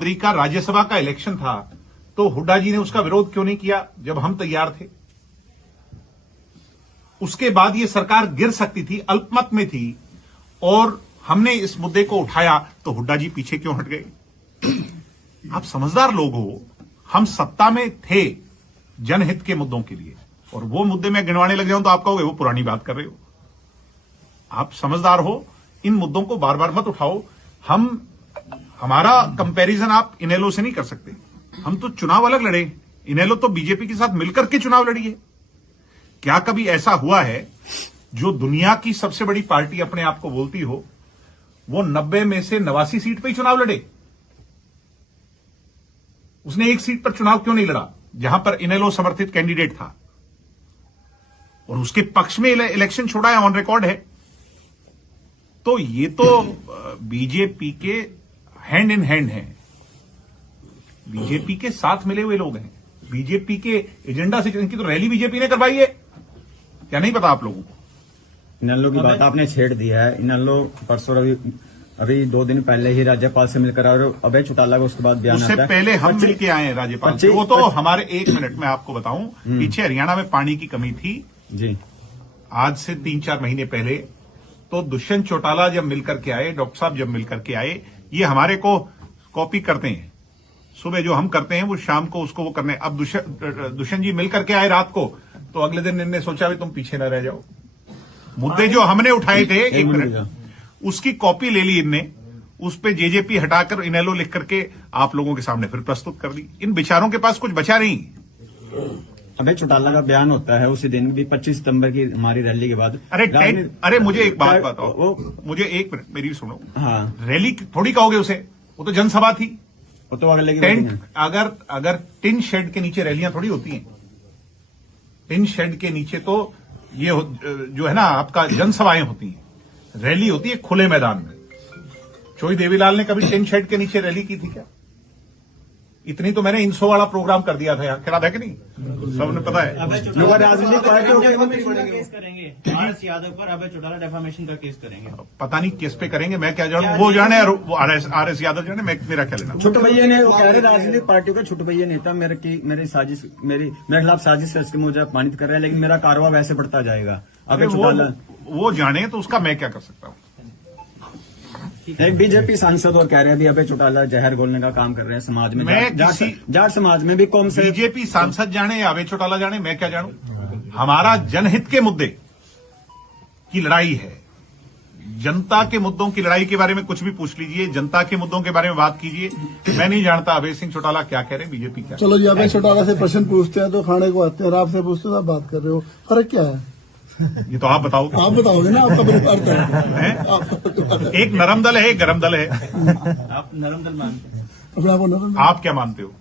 मोदी का राज्यसभा का इलेक्शन था तो हुड्डा जी ने उसका विरोध क्यों नहीं किया जब हम तैयार थे? उसके बाद ये सरकार गिर सकती थी, अल्पमत में थी, और हमने इस मुद्दे को उठाया तो हुड्डा जी पीछे क्यों हट गए? आप समझदार लोग हो, हम सत्ता में थे जनहित के मुद्दों के लिए, और वो मुद्दे में गिनवाने लग जाऊं तो आप कहोगे वो पुरानी बात कर रहे हो। आप समझदार हो, इन मुद्दों को बार बार मत उठाओ। हमारा कंपैरिजन आप इनेलो से नहीं कर सकते। हम तो चुनाव अलग लड़े, इनेलो तो बीजेपी के साथ मिलकर के चुनाव लड़ी है। क्या कभी ऐसा हुआ है जो दुनिया की सबसे बड़ी पार्टी अपने आप को बोलती हो, वो 90 में से 89 सीट पर ही चुनाव लड़े? उसने एक सीट पर चुनाव क्यों नहीं लड़ा जहां पर इनेलो समर्थित कैंडिडेट था, और उसके पक्ष में इलेक्शन छोड़ा है, ऑन रिकॉर्ड है। तो ये तो बीजेपी के हैंड इन हैंड हैं, बीजेपी के साथ मिले हुए लोग हैं, बीजेपी के एजेंडा से। इनकी तो रैली बीजेपी ने करवाई है, क्या नहीं पता आप लोगों को? इनेलो की बात आपने छेड़ दी है। इनेलो परसों अभी 2 दिन पहले ही राज्यपाल से मिलकर आए, और अभय चौटाला को उसके बाद बयान आता है। उससे पहले हम मिलके आए हैं राज्यपाल से। वो तो हमारे 1 मिनट में आपको बताऊं, पीछे हरियाणा में पानी की कमी थी जी, आज से 3-4 महीने पहले। तो दुष्यंत चौटाला जब मिलकर के आए, डॉक्टर साहब जब मिलकर के आए, ये हमारे को कॉपी करते हैं। सुबह जो हम करते हैं वो शाम को उसको वो करने। अब दुष्यंत जी मिलकर के आए रात को, तो अगले दिन इन्होंने सोचा भी तुम पीछे न रह जाओ। मुद्दे जो हमने उठाए थे 1 मिनट, उसकी कॉपी ले ली इनने, उस पे जेजेपी हटाकर इनेलो लिख करके आप लोगों के सामने फिर प्रस्तुत कर दी। इन बेचारों के पास कुछ बचा नहीं। अभय चौटाला का बयान होता है उसी दिन भी, 25 सितंबर की हमारी रैली के बाद। अरे मुझे एक बात बताओ, मुझे 1 मिनट मेरी सुनो। हाँ, रैली थोड़ी कहोगे उसे, वो तो जनसभा थी। वो तो अगले टेंट, अगर टिन शेड के नीचे रैलियां थोड़ी होती हैं। टिन शेड के नीचे तो ये जो है ना आपका जनसभाएं होती हैं, रैली होती है खुले मैदान में। चोई देवीलाल ने कभी टिन शेड के नीचे रैली की थी क्या? इतनी तो मैंने इंसो वाला प्रोग्राम कर दिया था यार, खराब है कि नहीं? सबने पता है। राजनीतिक पार्टियों केस करेंगे आरएस यादव पर, अभय चौटाला डेफामेशन का केस करेंगे। पता नहीं किस पे करेंगे, मैं क्या जानूं, वो जाने, और वो आरएस यादव जाने, मेरा क्या लेना। छोटे भैया ने वो कह रहे राजनीतिक पार्टियों का छोटे भैया नेता मेरे खिलाफ साजिश रच के मुझे अपमानित कर रहे हैं, लेकिन मेरा कारवा वैसे बढ़ता जाएगा। अभय चौटाला वो जाने, तो उसका मैं क्या कर सकता हूँ? एक बीजेपी सांसद और कह रहे हैं अभी अभय चौटाला जहर घोलने का काम कर रहे हैं समाज में। जाट समाज में भी कौन से बीजेपी सांसद जाने या अभय चौटाला जाने, मैं क्या जानूं? हमारा जनहित के मुद्दे की लड़ाई है। जनता के मुद्दों की लड़ाई के बारे में कुछ भी पूछ लीजिए, जनता के मुद्दों के बारे में बात कीजिए। मैं नहीं जानता अभय सिंह चौटाला क्या कह रहे हैं, बीजेपी क्या। चलो जी, अभय चौटाला से प्रश्न पूछते हैं तो खाने को आते हैं, और आपसे पूछते हैं तो आप बात कर रहे हो, फर्क क्या है? ये तो आप बताओ। आप बताओगे ना, आपका परिवार है। एक नरम दल है, एक गरम दल है। आप नरम दल मानते हैं? अपने आप को नरम, आप क्या मानते हो?